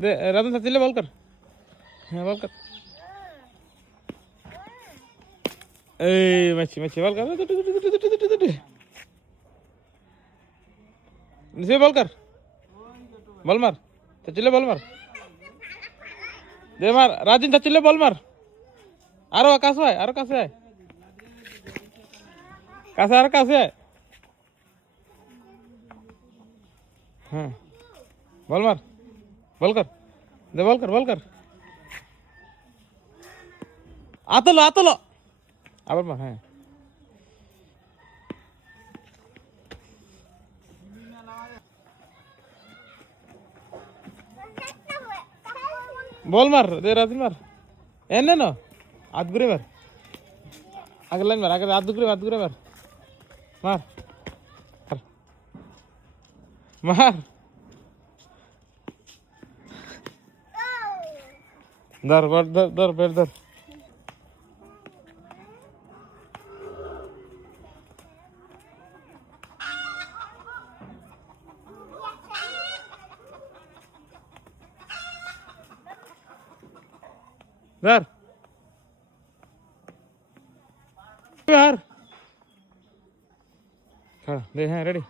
दे राजन सचिन ले बॉल कर। हाँ बॉल कर। ए मच्छी मच्छी बॉल कर। निसे बॉल कर। बॉल मार। सचिन ले बॉल मार। दे मार राजन सचिन ले बॉल मार। आरो कासे है आरो कासे है कासे आरो कासे है। हाँ बॉल मार बॉल कर। दे बॉल कर बॉल कर। आतो लो আবার মার। হ্যাঁ বল মার। দে রাজীব মার। এনে না হাত ঘুরে মার। আগে লাইন মার। আগে হাত ঘুরে মার। মার মার। ধর ধর বের ধর। धर यार खड़ा दे। हैं रेडी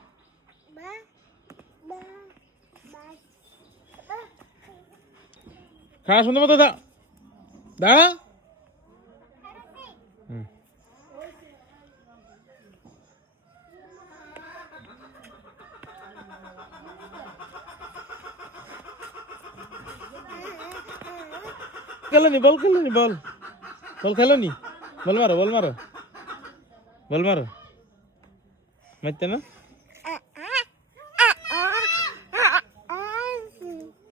खड़ा सुन मत दा दाड़ा खेलो नहीं बॉल खेलो नहीं बॉल मारो मत ना।